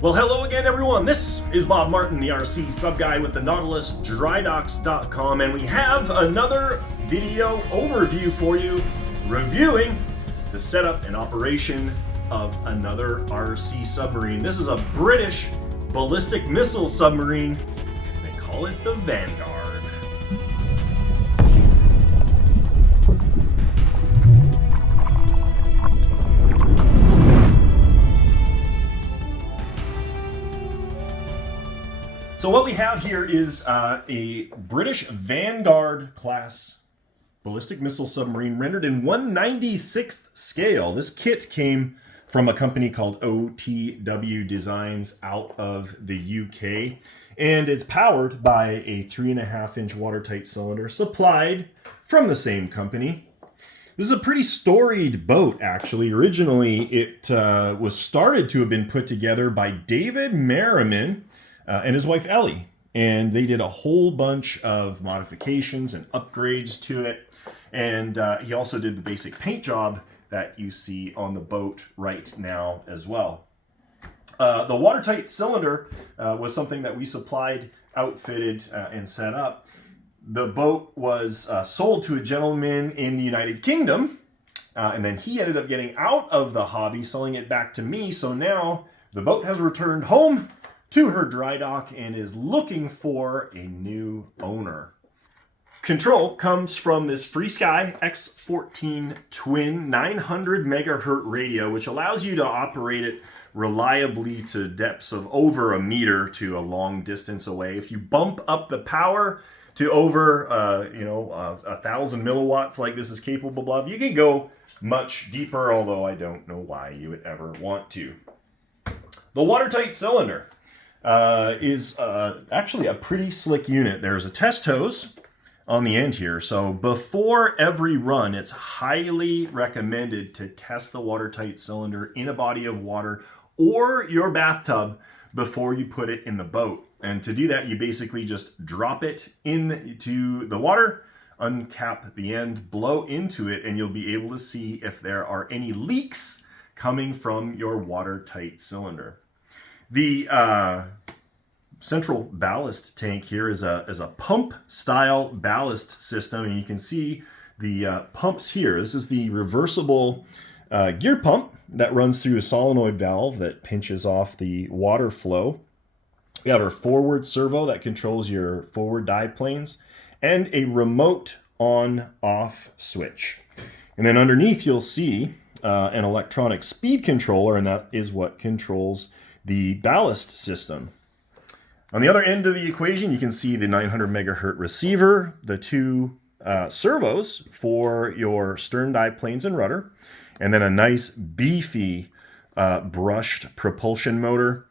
Well, hello again, everyone. This is Bob Martin, the RCSubGuy with the NautilusDryDocks.com, and we have another video overview for you reviewing the setup and operation of another RC submarine. This is a British ballistic missile submarine. They call it the Vanguard. So what we have here is a British Vanguard class ballistic missile submarine rendered in 1/96th scale. This kit came from a company called OTW Designs out of the UK, and it's powered by a 3.5-inch watertight cylinder supplied from the same company. This is a pretty storied boat, actually. Originally, it was started to have been put together by David Merriman and his wife Ellie, and they did a whole bunch of modifications and upgrades to it, and he also did the basic paint job that you see on the boat right now as well. The watertight cylinder was something that we supplied, outfitted, and set up. The boat was sold to a gentleman in the United Kingdom, and then he ended up getting out of the hobby, selling it back to me, so now the boat has returned home to her dry dock and is looking for a new owner. Control comes from this FreeSky X14 twin 900 megahertz radio, which allows you to operate it reliably to depths of over a meter to a long distance away. If you bump up the power to over 1,000 milliwatts like this is capable of, you can go much deeper, although I don't know why you would ever want to. The watertight cylinder is actually a pretty slick unit. There's a test hose on the end here, so before every run it's highly recommended to test the watertight cylinder in a body of water or your bathtub before you put it in the boat. And to do that, you basically just drop it into the water, uncap the end, blow into it, and you'll be able to see if there are any leaks coming from your watertight cylinder. The central ballast tank here is a pump style ballast system, and you can see the pumps here. This is the reversible gear pump that runs through a solenoid valve that pinches off the water flow. We have our forward servo that controls your forward dive planes, and a remote on-off switch. And then underneath you'll see an electronic speed controller, and that is what controls the ballast system. On the other end of the equation, you can see the 900 megahertz receiver, the two servos for your stern dive planes and rudder, and then a nice beefy brushed propulsion motor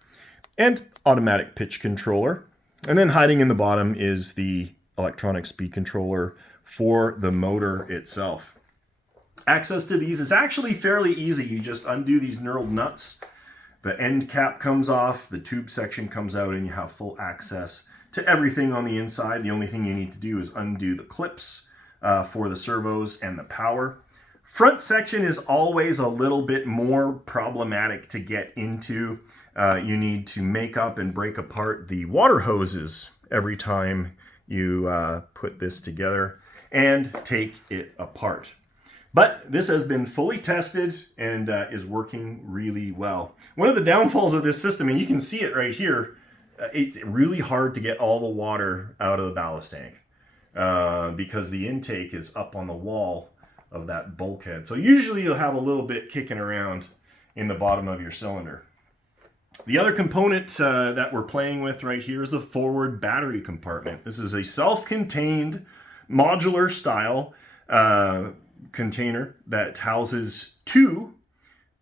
and automatic pitch controller. And then hiding in the bottom is the electronic speed controller for the motor itself. Access to these is actually fairly easy. You just undo these knurled nuts. The end cap comes off, the tube section comes out, and you have full access to everything on the inside. The only thing you need to do is undo the clips for the servos and the power. Front section is always a little bit more problematic to get into. You need to make up and break apart the water hoses every time you put this together and take it apart. But this has been fully tested and is working really well. One of the downfalls of this system, and you can see it right here, it's really hard to get all the water out of the ballast tank because the intake is up on the wall of that bulkhead. So usually you'll have a little bit kicking around in the bottom of your cylinder. The other component that we're playing with right here is the forward battery compartment. This is a self-contained modular style container that houses two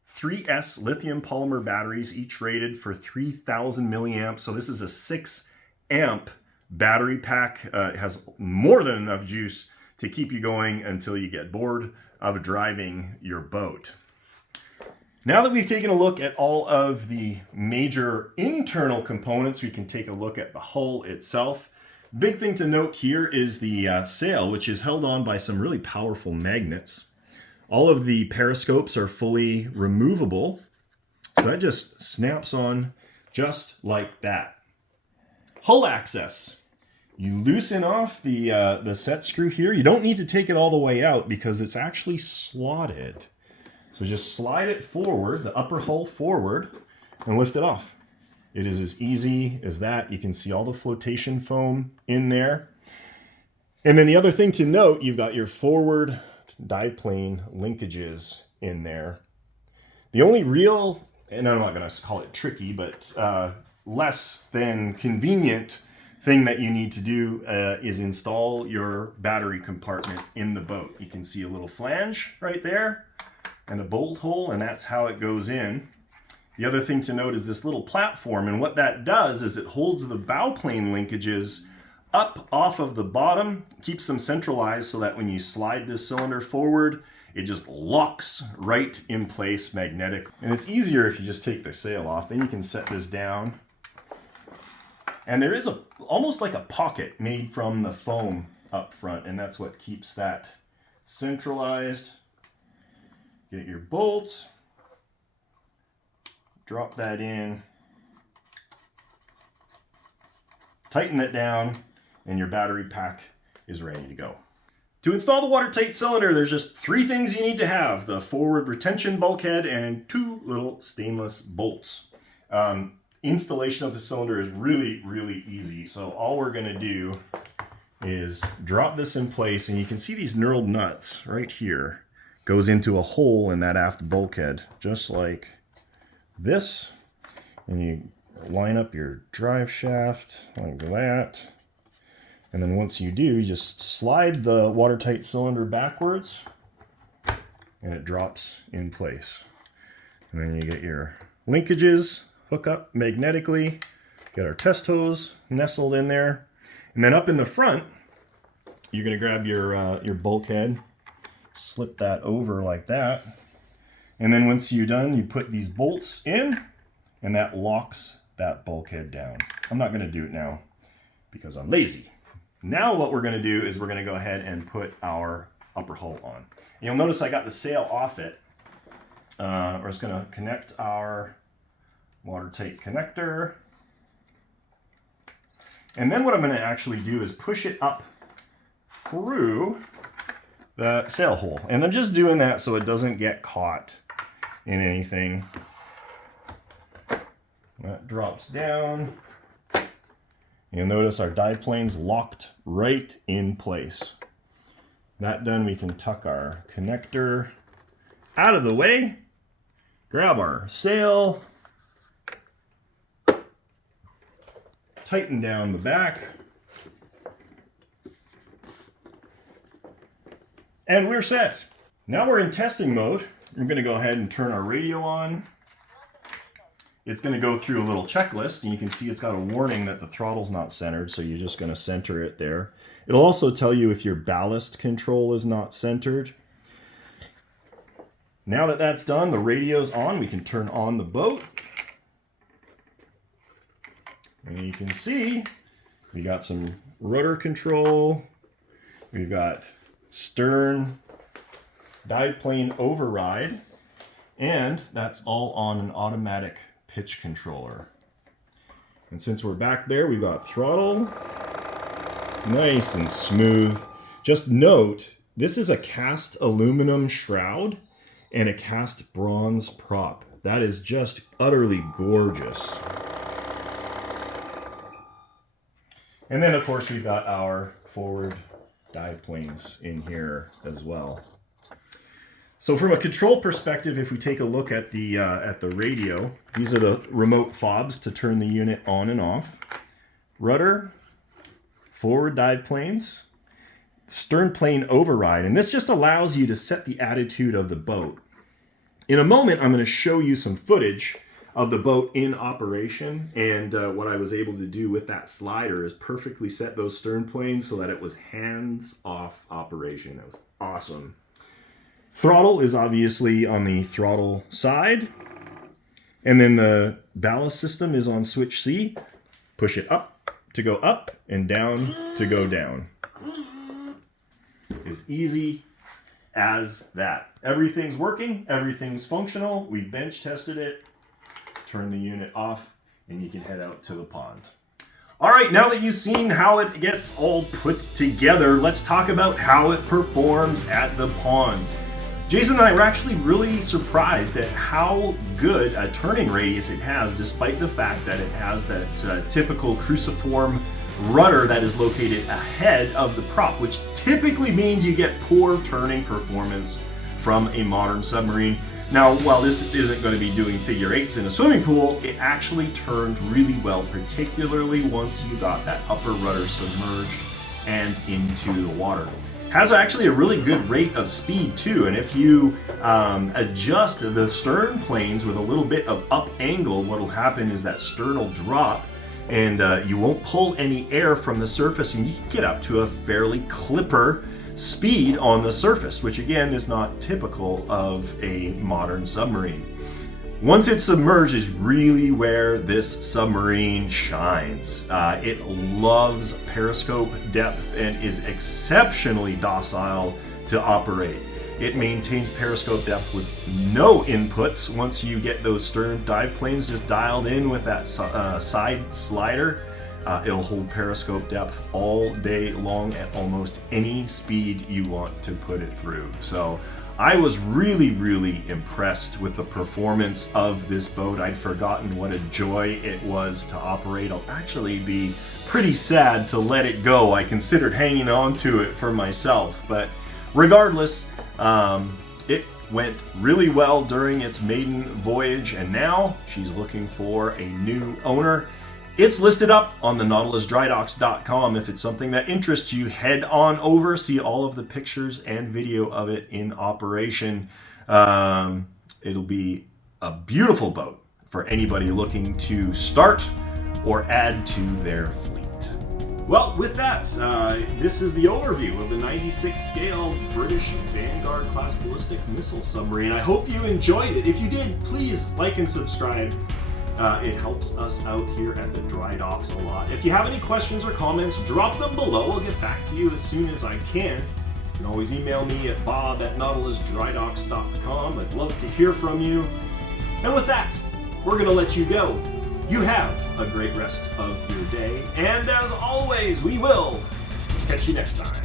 3S lithium polymer batteries, each rated for 3,000 milliamps. So this is a 6 amp battery pack. It has more than enough juice to keep you going until you get bored of driving your boat. Now that we've taken a look at all of the major internal components, we can take a look at the hull itself. Big thing to note here is the sail, which is held on by some really powerful magnets. All of the periscopes are fully removable, so that just snaps on just like that. Hull access. You loosen off the set screw here. You don't need to take it all the way out because it's actually slotted. So just slide it forward, the upper hull forward, and lift it off. It is as easy as that. You can see all the flotation foam in there. And then the other thing to note, you've got your forward dive plane linkages in there. The only real, and I'm not going to call it tricky, but less than convenient thing that you need to do is install your battery compartment in the boat. You can see a little flange right there and a bolt hole, and that's how it goes in. The other thing to note is this little platform, and what that does is it holds the bow plane linkages up off of the bottom, keeps them centralized so that when you slide this cylinder forward, it just locks right in place magnetic. And it's easier if you just take the sail off. Then you can set this down. And there is almost like a pocket made from the foam up front, and that's what keeps that centralized. Get your bolts, drop that in, tighten it down, and your battery pack is ready to go. To install the watertight cylinder, there's just 3 things you need to have: the forward retention bulkhead and 2 little stainless bolts. Installation of the cylinder is really, really easy. So all we're going to do is drop this in place, and you can see these knurled nuts right here. Goes into a hole in that aft bulkhead, just like this. And you line up your drive shaft like that. And then once you do, you just slide the watertight cylinder backwards, and it drops in place. And then you get your linkages, hook up magnetically, get our test hose nestled in there. And then up in the front, you're going to grab your bulkhead, slip that over like that. And then once you're done, you put these bolts in, and that locks that bulkhead down. I'm not going to do it now because I'm lazy. Now what we're going to do is we're going to go ahead and put our upper hull on. You'll notice I got the sail off it. We're just going to connect our watertight connector. And then what I'm going to actually do is push it up through the sail hole. And I'm just doing that so it doesn't get caught in anything. That drops down. You'll notice our dive plane's locked right in place. That done, we can tuck our connector out of the way, grab our sail, tighten down the back, and we're set. Now we're in testing mode. I'm going to go ahead and turn our radio on. It's going to go through a little checklist, and you can see it's got a warning that the throttle's not centered, so you're just going to center it there. It'll also tell you if your ballast control is not centered. Now that that's done, the radio's on. We can turn on the boat. And you can see we got some rudder control. We've got stern dive plane override, and that's all on an automatic pitch controller. And since we're back there, we've got throttle, nice and smooth. Just note, this is a cast aluminum shroud and a cast bronze prop. That is just utterly gorgeous. And then of course we've got our forward dive planes in here as well. So from a control perspective, if we take a look at the radio, these are the remote fobs to turn the unit on and off. Rudder, forward dive planes, stern plane override, and this just allows you to set the attitude of the boat. In a moment, I'm going to show you some footage of the boat in operation, and what I was able to do with that slider is perfectly set those stern planes so that it was hands-off operation. It was awesome. Throttle is obviously on the throttle side, and then the ballast system is on switch C. Push it up to go up and down to go down. As easy as that. Everything's working, everything's functional. We bench tested it, turned the unit off, and you can head out to the pond. All right, now that you've seen how it gets all put together, let's talk about how it performs at the pond. Jason and I were actually really surprised at how good a turning radius it has, despite the fact that it has that typical cruciform rudder that is located ahead of the prop, which typically means you get poor turning performance from a modern submarine. Now, while this isn't going to be doing figure eights in a swimming pool, it actually turned really well, particularly once you got that upper rudder submerged and into the water. Has actually a really good rate of speed too, and if you adjust the stern planes with a little bit of up angle, what'll happen is that stern will drop and you won't pull any air from the surface, and you can get up to a fairly clipper speed on the surface, which again is not typical of a modern submarine. Once it's submerged is really where this submarine shines. It loves periscope depth and is exceptionally docile to operate. It maintains periscope depth with no inputs once you get those stern dive planes just dialed in with that side slider. It'll hold periscope depth all day long at almost any speed you want to put it through. So I was really impressed with the performance of this boat. I'd forgotten what a joy it was to operate. I'll actually be pretty sad to let it go. I considered hanging on to it for myself, but regardless, it went really well during its maiden voyage, and now she's looking for a new owner. It's listed up on the nautilusdrydocs.com. If it's something that interests you, head on over, see all of the pictures and video of it in operation. It'll be a beautiful boat for anybody looking to start or add to their fleet. Well, with that, this is the overview of the 96 scale British Vanguard class ballistic missile submarine. I hope you enjoyed it. If you did, please like and subscribe. It helps us out here at the Dry Docks a lot. If you have any questions or comments, drop them below. I'll get back to you as soon as I can. You can always email me at bob@nautilusdrydocs.com. I'd love to hear from you. And with that, we're going to let you go. You have a great rest of your day. And as always, we will catch you next time.